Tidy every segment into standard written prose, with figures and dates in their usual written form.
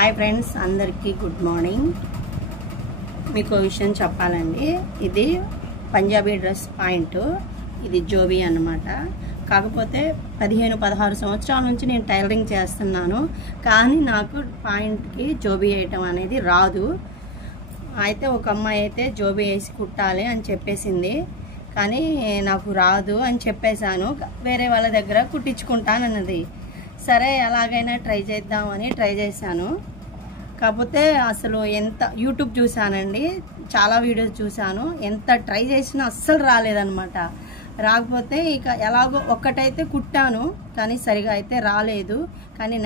Hi friends, అందరికీ good morning. మీకు విషయం చెప్పాలండి. ఇది పంజాబీ డ్రెస్ పాయింట్, ఇది జోబీ అన్నమాట. కాకపోతే 15-16 సంవత్సరాల నుంచి నేను టైలరింగ్ చేస్తున్నాను, కానీ నాకు పాయింట్కి జోబీ వేయటం అనేది రాదు. అయితే ఒక అమ్మాయి అయితే జోబీ వేసి కుట్టాలి అని చెప్పేసింది, కానీ నాకు రాదు అని చెప్పేశాను. వేరే వాళ్ళ దగ్గర కుట్టించుకుంటానన్నది. సరే ఎలాగైనా ట్రై చేద్దామని ట్రై చేశాను. కాకపోతే అసలు ఎంత యూట్యూబ్ చూశానండి, చాలా వీడియోస్ చూశాను, ఎంత ట్రై చేసినా అస్సలు రాలేదన్నమాట. రాకపోతే ఇక ఎలాగో ఒక్కటైతే కుట్టాను, కానీ సరిగా అయితే రాలేదు. కానీ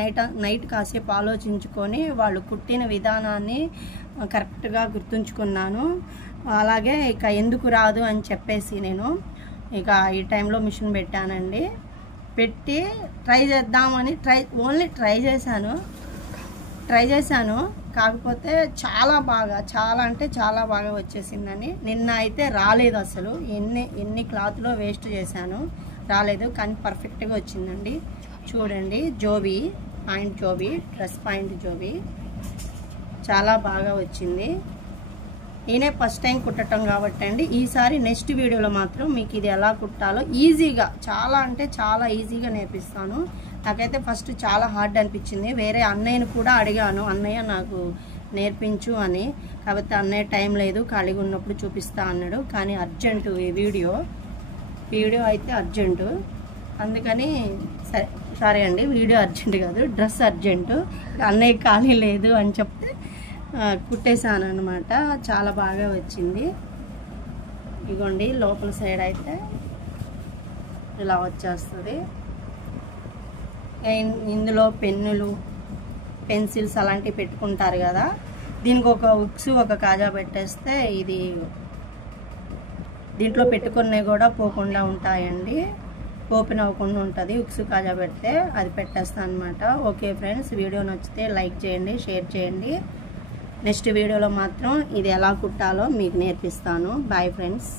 నైట్ కాసేపు ఆలోచించుకొని వాళ్ళు కుట్టిన విధానాన్ని కరెక్ట్గా గుర్తుంచుకున్నాను. అలాగే ఇక ఎందుకు రాదు అని చెప్పేసి నేను ఇక ఈ టైంలో మిషన్ పెట్టానండి. పెట్టి ట్రై చేద్దామని ఓన్లీ ట్రై చేశాను. కాకపోతే చాలా అంటే చాలా బాగా వచ్చేసిందని. నిన్న అయితే రాలేదు, అసలు ఎన్ని క్లాత్లో వేస్ట్ చేశాను, రాలేదు. కానీ పర్ఫెక్ట్గా వచ్చిందండి. చూడండి, జోబీ పాయింట్, జోబీ డ్రెస్ పాయింట్ జోబీ చాలా బాగా వచ్చింది. నేనే ఫస్ట్ టైం కుట్టడం కాబట్టి అండి. ఈసారి నెక్స్ట్ వీడియోలో మాత్రం మీకు ఇది ఎలా కుట్టాలో ఈజీగా, చాలా అంటే చాలా ఈజీగా నేర్పిస్తాను. నాకైతే ఫస్ట్ చాలా హార్డ్ అనిపించింది. వేరే అన్నయ్యను కూడా అడిగాను, అన్నయ్య నాకు నేర్పించు అని. కాకపోతే అన్నయ్య టైం లేదు, ఖాళీగా ఉన్నప్పుడు చూపిస్తా అన్నాడు. కానీ అర్జెంటు ఈ వీడియో అయితే అర్జెంటు, అందుకని సరే అండి, వీడియో అర్జెంట్ కాదు, డ్రెస్ అర్జెంటు. అన్నయ్య ఖాళీ లేదు అని చెప్తే కుట్టేశాను అనమాట. చాలా బాగా వచ్చింది. ఇగోండి, లోపల సైడ్ అయితే ఇలా వచ్చేస్తుంది. ఇందులో పెన్నులు, పెన్సిల్స్ అలాంటివి పెట్టుకుంటారు కదా, దీనికి ఒక ఉక్స్, ఒక కాజా పెట్టేస్తే ఇది దీంట్లో పెట్టుకున్నవి కూడా పోకుండా ఉంటాయండి, ఓపెన్ అవ్వకుండా ఉంటుంది. ఉక్స్ కాజా పెడితే అది పెట్టేస్తాను అనమాట. ఓకే ఫ్రెండ్స్, వీడియో నచ్చితే లైక్ చేయండి, షేర్ చేయండి. నెక్స్ట్ వీడియోలో మాత్రం ఇది ఎలా కుట్టాలో మీకు నేర్పిస్తాను. Bye friends.